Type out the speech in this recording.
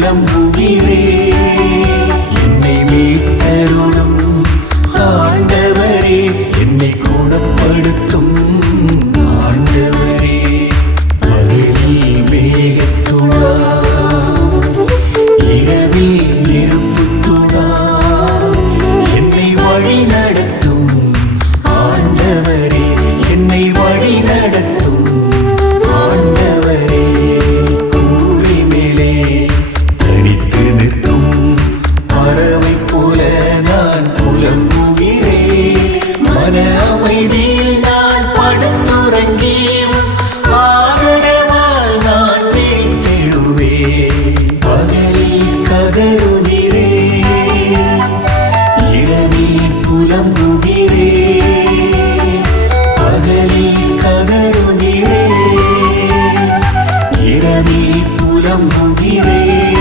புலம்புகிறே என்னை மீட்டருளும் ஆண்டவரே என்னை குணப்படுத்தும் ஆண்டவரே பகலில் மேகத்துடா இரவில் நெருப்புத்துடா என்னை வழி நடத்தும் ஆண்டவரே என்னை வழி நடத்தும் ஆண்டவரே கூரை மேலே தனித்து நிற்கும் பறவை போல நான் புலம்புகிறேன் மன அமைதியில் நான் படுத்துறங்கி ஆதரவால் நான் விழித்திடுவேன் பகலில் கதறுகிறேன் இரவில் புலம்புகிறேன் பகலில் கதறுகிறேன் இரவில் புலம்புகிறேன்